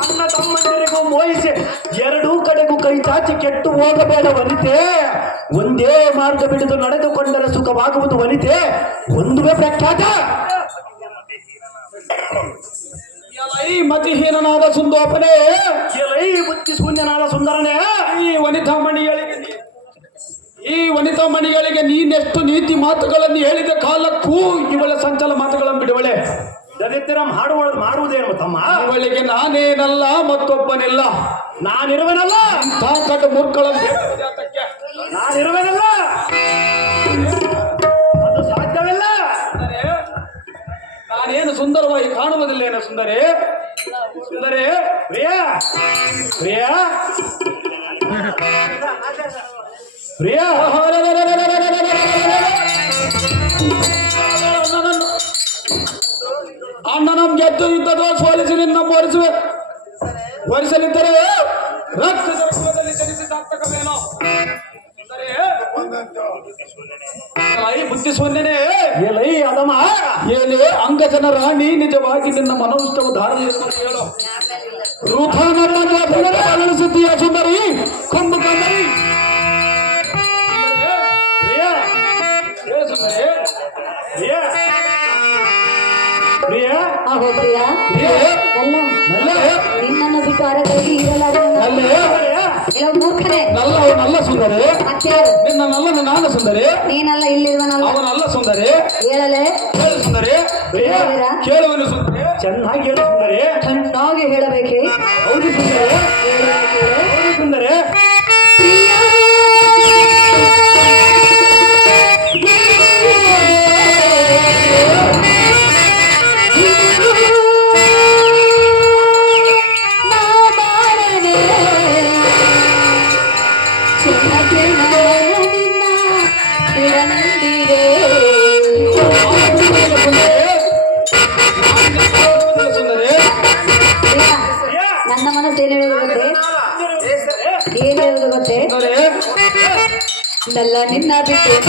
ಅಣ್ಣ ತಮ್ಮಂದಿರಿಗೂ ಮೋಹಿಸಿ ಎರಡೂ ಕಡೆಗೂ ಕೈ ಚಾಚಿ ಕೆಟ್ಟು ಹೋಗಬೇಡ ವನಿತೆ. ಒಂದೇ ಮಾರ್ಗ ಬಿಡಿದು ನಡೆದುಕೊಂಡರೆ ಸುಖವಾಗುವುದು ವನಿತೆ. ಒಂದುವೇ ಪ್ರಖ್ಯಾತ. ಎಲೈ ಮತಿಹೀನನಾದ ಸುಂದೋಪನೆ. ಎಲೈ ಬುದ್ಧಿ ಶೂನ್ಯನಾದ ಸುಂದರನೇ. ಈ ವನಿತಾ ಮಣಿಗಳಿಗೆ ಈ ವನಿತಾ ಮಣಿಗಳಿಗೆ ನೀನೆಷ್ಟು ನೀತಿ ಮಾತುಗಳನ್ನು ಹೇಳಿದ ಕಾಲಕ್ಕೂ ಇವಳ ಸಂಚಲ ಮಾತುಗಳನ್ನು ಬಿಡುವಳೆ. ದರಿದ್ರ ಮಾಡುವ ಮಾಡುವುದೇನು ತಮ್ಮ? ಇವಳಿಗೆ ನಾನೇನಲ್ಲ ಮತ್ತೊಬ್ಬನಿಲ್ಲ. ನಾನಿರುವನಲ್ಲ? ಇಂಥ ಕಟ್ಟು ನಾನಿರುವನಲ್ಲ? ಅದು ಸಾಧ್ಯವಿಲ್ಲ. ನಾನೇನು ಸುಂದರವಾಗಿ ಕಾಣುವುದಿಲ್ಲೇನು ಸುಂದರಿ. ಸುಂದರಿ ಪ್ರಿಯಾ. ಪ್ರಿಯಾ. ಪ್ರಿಯಾ ಅಣ್ಣನ ಗೆದ್ದು ಯುದ್ಧದ ಸೋಲಿಸಿ ನಿನ್ನ ಓರಿಸುವೆ ಓರಿಸಲಿದ್ದರೆ ರಕ್ತ ಬುದ್ಧಿ ಏನೇ ಅಂಗಜನ ರಾಣಿ ನಿಜವಾಗಿ ನಿನ್ನ ಮನೋಷ್ಟವು ಧಾರಣೆ ರೂಪ ಮತ್ಯಾರು ನಿನ್ನ ನಲ್ಲನು ನಾನು ಸುಂದರಿ. ನೀನಲ್ಲ ಇಲ್ಲಿರುವನಲ್ಲ. ಅವನಲ್ಲ ಸುಂದರಿ. ಹೇಳಲೆ. ಹೇಳು ಸುಂದರಿ? ಕೇಳುವನು ಸುಂದರಿ. ಚೆನ್ನಾಗಿ ಹೇಳು ಸುಂದರಿ. ಚೆನ್ನಾಗಿ ಹೇಳಬೇಕೆ? ಹೌದು ಸುಂದರಿ. ಹೌದು ಹೇಳುದು ಗೊತ್ತೇ? ಏನು ಹೇಳುದು ಗೊತ್ತೇ? ನಲ್ಲ ನಿನ್ನ ಬಿಟ್ಟು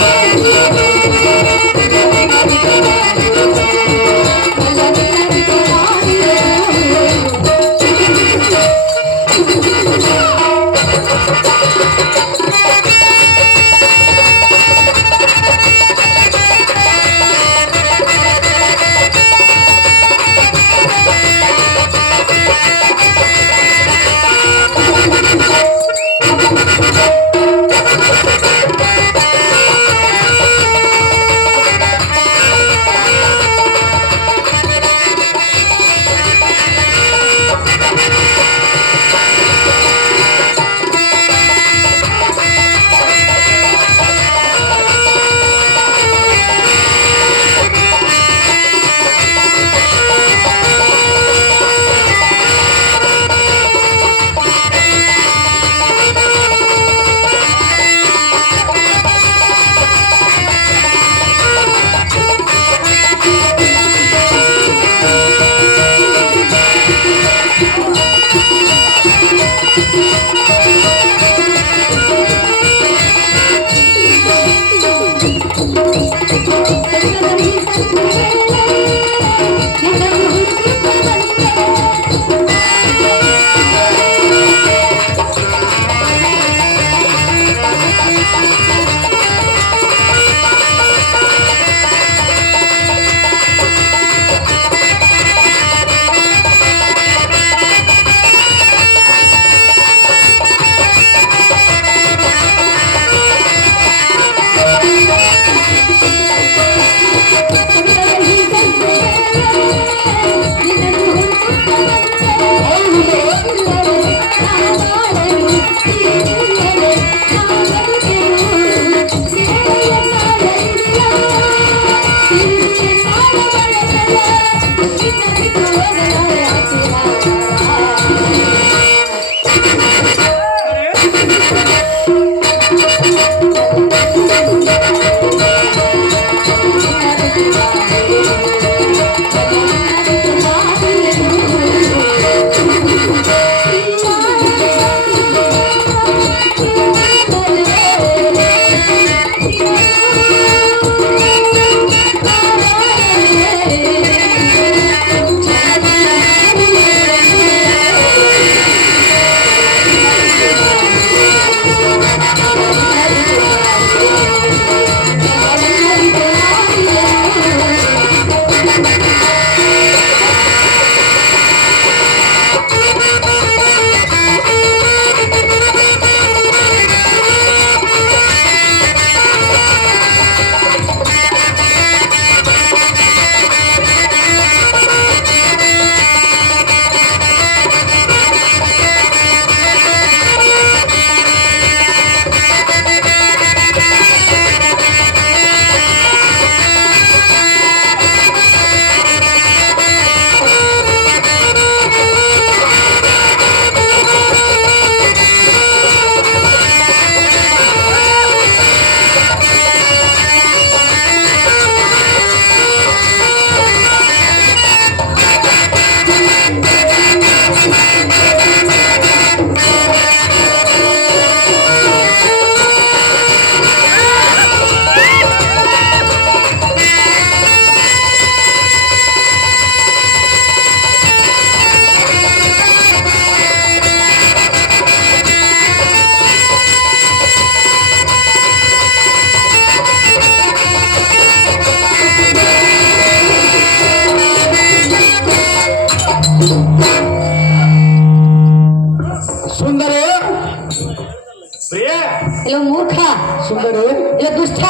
ಸುಂದರಿ ಇಲ್ಲ ದುಷ್ಟ!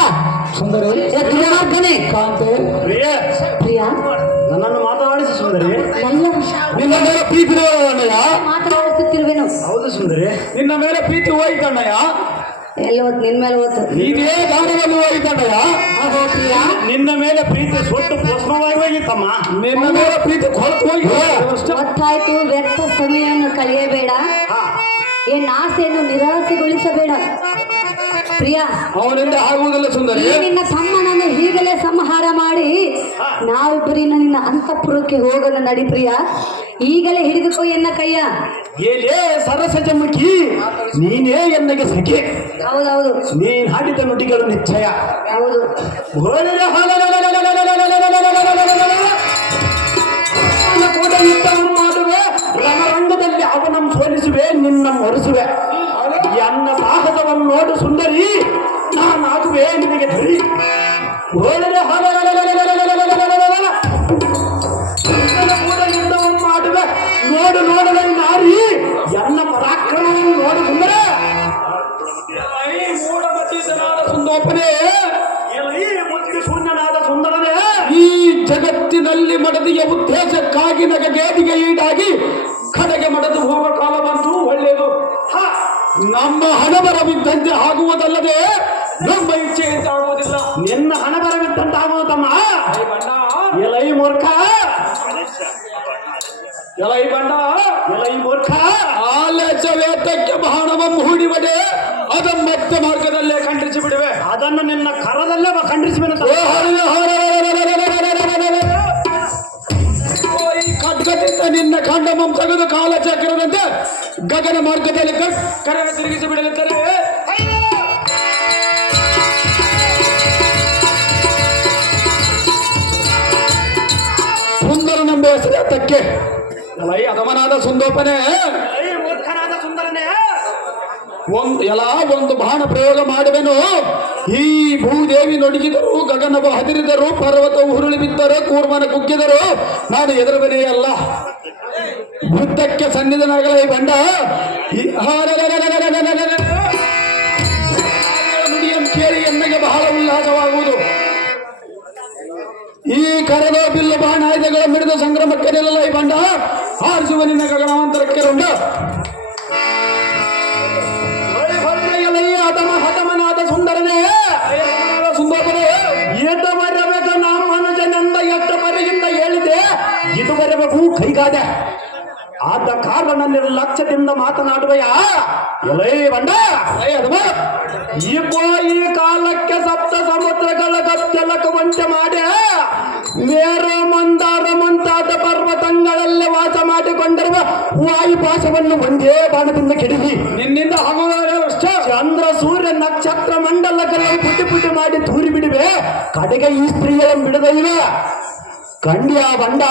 ಸುಂದರಿ ಇಲ್ಲ ದುರ್ಮಾರ್ಗನೇ! ಕಾಂತೆ ಪ್ರಿಯ ಪ್ರಿಯ? ನನ್ನನ್ನು ಮಾತನಾಡಿಸಿ ಸುಂದರಿ. ನನ್ನ ನಿನ್ನ ಮೇಲೆ ಪ್ರೀತಿ ಅಣ್ಣಯ್ಯ? ಮಾತನಾಡುತ್ತಿರುವೆನು ಹೌದು ಸುಂದರಿ. ನಿನ್ನ ಮೇಲೆ ಪ್ರೀತಿ ಹೋಯ್ತಣ್ಣಯ್ಯ ಎಲ್ಲ ಓದ್ ನಿನ್ ಮೇಲೆ ಹೋತು? ನೀವೇ ದಾನದಲ್ಲಿ ಹೋಯ್ತಣ್ಣಯ್ಯ ಆಹೋ ಪ್ರಿಯ. ನಿನ್ನ ಮೇಲೆ ಪ್ರೀತಿ ಸೊಟ್ಟು ಭಸ್ಮವಾಗಿ ಹೋಗಿತ್ತಮ್ಮ. ನಿನ್ನ ಮೇಲೆ ಪ್ರೀತಿ ಕೊಳತು ಹೋಗಿ ಗೊತ್ತಾಯ್ತು ವ್ಯರ್ಥ ಸಮಯವನ್ನು ಕಳೆಯಬೇಡ. ಹಾ. ಏನ್ ಆಸೆಯನ್ನು ನಿರಾಸೆಗೊಳಿಸಬೇಡ. ಪ್ರಿಯ ಅವನಿಂದ ಆಗುವುದಿಲ್ಲ ಸುಂದರಿ. ನಿನ್ನ ತಮ್ಮನನ್ನು ಹೀಗಲೇ ಸಂಹಾರ ಮಾಡಿ. ನಾವಿಬ್ಬರಿನ ನಿನ್ನ ಅಂತಃಪುರಕ್ಕೆ ಹೋಗಲು ನಡಿ ಪ್ರಿಯ. ಈಗಲೇ ಹಿಡಿದುಕೋ ಎನ್ನ ಕೈಯ. ಏಲೇ ಸರಸ ಚಮಕಿ ನೀನೇ ಎನ್ನಗೆ ಸಖಿ ಹೌದೌದು ನೀನ್ ಹಾಡಿದ ನುಡಿಗಳು ನಿಶ್ಚಯ. ಹೌದು. ರಣರಂಗದಲ್ಲಿ ಸೋಲಿಸುವೆ ನಿನ್ನ ಮರೆಸುವೆ. ಎನ್ನ ಸಾಹಸವನ್ನು ನೋಡು ಸುಂದರಿ ನಾನಾಗುವೆ ನಿನಗೆ ಸರಿ ಯುದ್ಧವನ್ನು ಮಾಡುವೆ ನೋಡು ನೋಡಲೇ ನಾರಿ ಎನ್ನ ಪರಾಕ್ರಮವನ್ನು ನೋಡು ಸುಂದರ ಸುಂದೋಪನೆ ಶೂನ್ಯನಾದ ಸುಂದರನೇ ಈ ಜಗತ್ತಿನಲ್ಲಿ ಮಡದಿಯ ಉದ್ದೇಶಕ್ಕಾಗಿ ನಗಗೇದಿಗೆ ಈಡಾಗಿ ಕಡೆಗೆ ಮಡದು ಹೋಗುವ ಕಾಲ ನಮ್ಮ ಹಣಬರವಿದ್ದಂತೆ ಆಗುವುದಲ್ಲದೆ ನಮ್ಮ ಇಚ್ಛೆಯಂತೆ ಆಗುವುದಿಲ್ಲ. ನಿನ್ನ ಹಣ ಬರವಿದ್ದಂತೆ ಆಗುವುದಮ್ಮ. ಎಲೈ ಮೂರ್ಖ ಎಲೈ ಬಂಡ ಬಣ್ಣ ಎಲೈ ಮೂರ್ಖ. ಆಲಸ ವೇತಕ್ಕೆ ಬಾಣವನ್ನು ಹೂಡಿಬಡೆ ಅದ ಮತ್ತೆ ಮಾರ್ಗದಲ್ಲೇ ಖಂಡಿಸಿ ಬಿಡುವೆ. ಅದನ್ನು ನಿನ್ನ ಕರದಲ್ಲೇ ಖಂಡಿಸಿ ಬಿಡುತ್ತೆ? ಖಡ್ಗದಿಂದ ನಿನ್ನ ಖಂಡಮಂ ತೆಗೆದು ಕಾಲಚಕ್ರದಂತೆ ಗಗನ ಮಾರ್ಗದಲ್ಲಿ ಕಟ್ ಕರೆಯ ತಿರುಗಿಸಿ ಬಿಡಲಿದ್ದಾರೆ ಸುಂದರ ತಕ್ಕೆ ಲೈ ಅದಮನಾದ ಸುಂದೋಪನೆ. ಎಲೈ ಮೂರ್ಖನಾದ ಸುಂದರನೇ. ಒಂದು ಎಲ್ಲ ಒಂದು ಬಾಣ ಪ್ರಯೋಗ ಮಾಡುವೆನು. ಈ ಭೂದೇವಿ ನಡುಗಿದರು ಗಗನವ ಹದಿರಿದರು ಪರ್ವತ ಉರುಳಿ ಬಿದ್ದರು ಕೂರ್ಮನ ಕುಗ್ಗಿದರು. ನಾನು ಎದುರು ಅಲ್ಲ. ಯುದ್ಧಕ್ಕೆ ಸನ್ನಿಧನಾಗಲ ಈ ಬಂಡ. ಕೇಳಿ ಎನ್ನಗೆ ಬಹಳ ಉಲ್ಲಾಸವಾಗುವುದು ಈ ಕರದ ಬಿಲ್ಲು ಬಾಣಾಯುಧಗಳ ಮಿಡಿದ ಸಂಗ್ರಮಕ್ಕೆ ನಿಲ್ಲಲ್ಲ ಈ ಬಂಡ. ಆರಿಸುವ ನಿನ್ನ ಗಗನಾಂತರಕ್ಕೆ ರುಂಡ. ಅದಮ ಹತಮನಾದ ಸುಂದರನೇ. ಬರೆಯಿಂದ ಹೇಳಿದೆ. ಕೈಗಾದೆ. ಕಾರಣ ಅದಮ್ಮ ಇಬ್ಬೋ ಈ ಕಾಲಕ್ಕೆ ಸಪ್ತ ಸಮುದ್ರಗಳ ಗತ್ತೆಲಕವಂತೆ ಮಾಡಿ. ಮೇರ ಮಂದಾರ ಮುಂತಾದ ಪರ್ವತಗಳಲ್ಲಿ ವಾಸ ಮಾಡಿಕೊಂಡಿರುವ ವಾಯುಪಾಶವನ್ನು ಒಂದೇ ಬಾಣದಿಂದ ಕೆಡಿಸಿ ನಿನ್ನಿಂದ ಚಂದ್ರ, ಸೂರ್ಯ, ನಕ್ಷತ್ರ, ಮಂಡಲಗಳಲ್ಲಿ ಪುಟ್ಟಿ ಪುಟಿ ಮಾಡಿ ತೂರಿ ಬಿಡುವೆ. ಕಡೆಗೆ ಈ ಸ್ತ್ರೀಯರನ್ನು ಬಿಡದೈವೆ ಕಂಡ್ಯ ಬಂಡ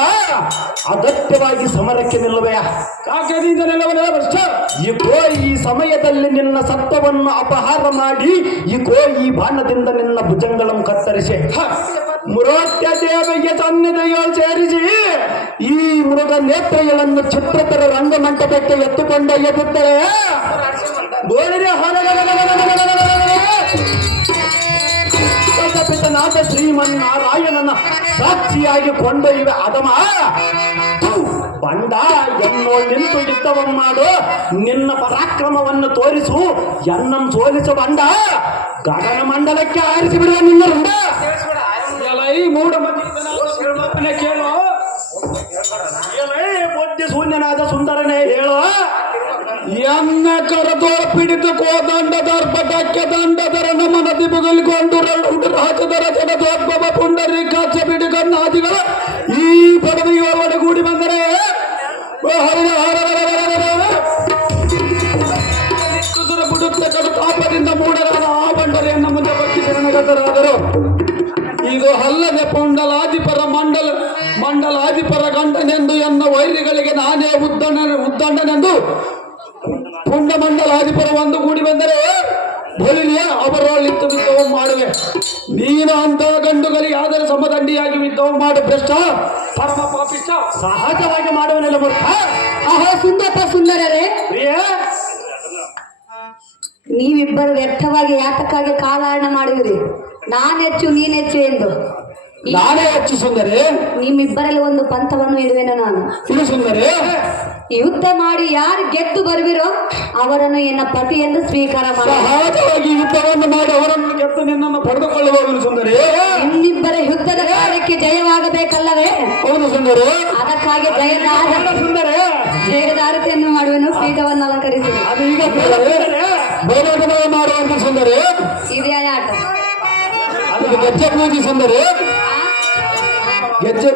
ಅಗತ್ಯವಾಗಿ ಸಮರಕ್ಕೆ ನಿಲ್ಲುವೆಯ. ಕಾಕದಿಂದ ನೆಲವಲ್ಲ ಅಷ್ಟೇ ಇಗೋ ಈ ಸಮಯದಲ್ಲಿ ನಿನ್ನ ಸತ್ತವನ್ನು ಅಪಹಾರ ಮಾಡಿ ಇಗೋ ಈ ಬಾಣದಿಂದ ನಿನ್ನ ಭುಜಂಗಳನ್ನು ಕತ್ತರಿಸಿ. ಮೃತ್ಯ ದೇವಿಗೆ ಸನ್ನಿಧಿಯ ಸೇರಿಸಿ ಈ ಮೃಗ ನೇತ್ರಗಳನ್ನು ಚಿತ್ರತರ ರಂಗಮಂಟಪಕ್ಕೆ ಎತ್ತುಕೊಂಡೊಯ್ಯುತ್ತಾರೆ ಗೋಳಿಗೆ ಪಿತನಾದ ಶ್ರೀಮನ್ನಾರಾಯಣನ ಸಾಕ್ಷಿಯಾಗಿ ಕೊಂಡೊಯ್ಯುವೆ ಅದಮ ಬಂಡ ಎನ್ನೋ ನಿಂತು ಯುದ್ಧವ ಮಾಡು. ನಿನ್ನ ಪರಾಕ್ರಮವನ್ನು ತೋರಿಸು. ಎನ್ನಂ ಸೋಲಿಸು ಬಂಡ ಗಗನ ಮಂಡಲಕ್ಕೆ ಆರಿಸಿ ಬಿಡುವ ನಿನ್ನ ರುಂಡ. ಕೇಳು. ಎಲೇ ಬುದ್ಧಿ ಶೂನ್ಯನಾದ ಸುಂದರನೇ ಹೇಳು. ಎನ್ನ ಕರದೋಳ ಪಿಡಿತು ಕೋದಂಡ ದರ್ಪಟಕ್ಕೆ ದಂಡದರ ನಮನ ದಿಬುಗಲ್ಕೊಂಡು ರಾಜದರ ಜನದೋದ್ಭವ ಪುಂಡರಿ ಕಾಚ ಬಿಡುಗನ್ನಾದಿಗಳ ಈ ಪದವಿಗೆ ಒಳಗೂಡಿ ಬಂದರೆ. ಕುಸುರ ಬಿಡುತ್ತ ಕಡು ತಾಪದಿಂದ ಮೂಡಲಾದ ಆ ಬಂಡರಿಯನ್ನ ಮುಂದೆ ಬಗ್ಗಿ ಶರಣಗತರಾದರು ಇದು ಅಲ್ಲದೆ ಪುಂಡಲಾಧಿಪರ ಮಂಡಲ, ಮಂಡಲಾಧಿಪರ ಗಂಡನೆಂದು ಎನ್ನ ವೈರಿಗಳಿಗೆ ನಾನೇ ಉದ್ದಂಡ ಉದ್ದಂಡನೆಂದು ಆದರೆ ಸಮದಂಡಿಯಾಗಿ ಮಾಡಿ ಭ್ರಷ್ಟ. ಪರಮ ಪಾಪಿಷ್ಟ ಸಹಜವಾಗಿ ಮಾಡುವನೆಲ್ಲ ಮೂರ್ಖ. ಆಹಾ ಸುಂದರ ಸುಂದರರೇ. ನೀವಿಬ್ಬರು ವ್ಯರ್ಥವಾಗಿ ಯಾತಕ್ಕಾಗಿ ಕಾಲಹರಣ ಮಾಡಿದ್ರಿ? ನಾನೆಚ್ಚು, ನೀನೆಚ್ಚು ಎಂದು. ನಾನೇ ಹೆಚ್ಚು ಸುಂದರಿ. ನಿಮ್ಮಿಬ್ಬರಲ್ಲಿ ಒಂದು ಪಂಥವನ್ನು ಇಡುವೆನು ನಾನು. ಇದು ಸುಂದರಿ? ಯುದ್ಧ ಮಾಡಿ ಯಾರು ಗೆದ್ದು ಬರುವಿರೋ ಅವರನ್ನು ಎನ್ನ ಪತಿ ಎಂದು ಸ್ವೀಕಾರ ಮಾಡಿ. ಸಹಜವಾಗಿ ಯುದ್ಧವನ್ನು ಮಾಡಿ ಅವರನ್ನು ಗೆದ್ದು ನಿನ್ನನ್ನು ಪಡೆದುಕೊಳ್ಳುವವನು ಸುಂದರಿ? ನಿಮ್ಮಿಬ್ಬರ ಯುದ್ಧದ ಕಾರ್ಯಕ್ಕೆ ಜಯವಾಗಬೇಕಲ್ಲವೇ? ಹೌದು ಸುಂದರಿ. ಅದಕ್ಕಾಗಿ ಜಯದ ಸುಂದರ? ಜಯದ ಆರತಿಯನ್ನು ಮಾಡುವೆನು ಪೀಠವನ್ನು ಅಲಂಕರಿಸಿ ಅದು ಈಗ. ಬೋಧನೆ ಮಾಡುವಂತ ಸುಂದರಿ. ಇದೇ ಆಟ. ಅದು ಗಜ್ಜೆ ಪೂಜೆ ಸುಂದರಿ. ಗೆಜ್ಜೆ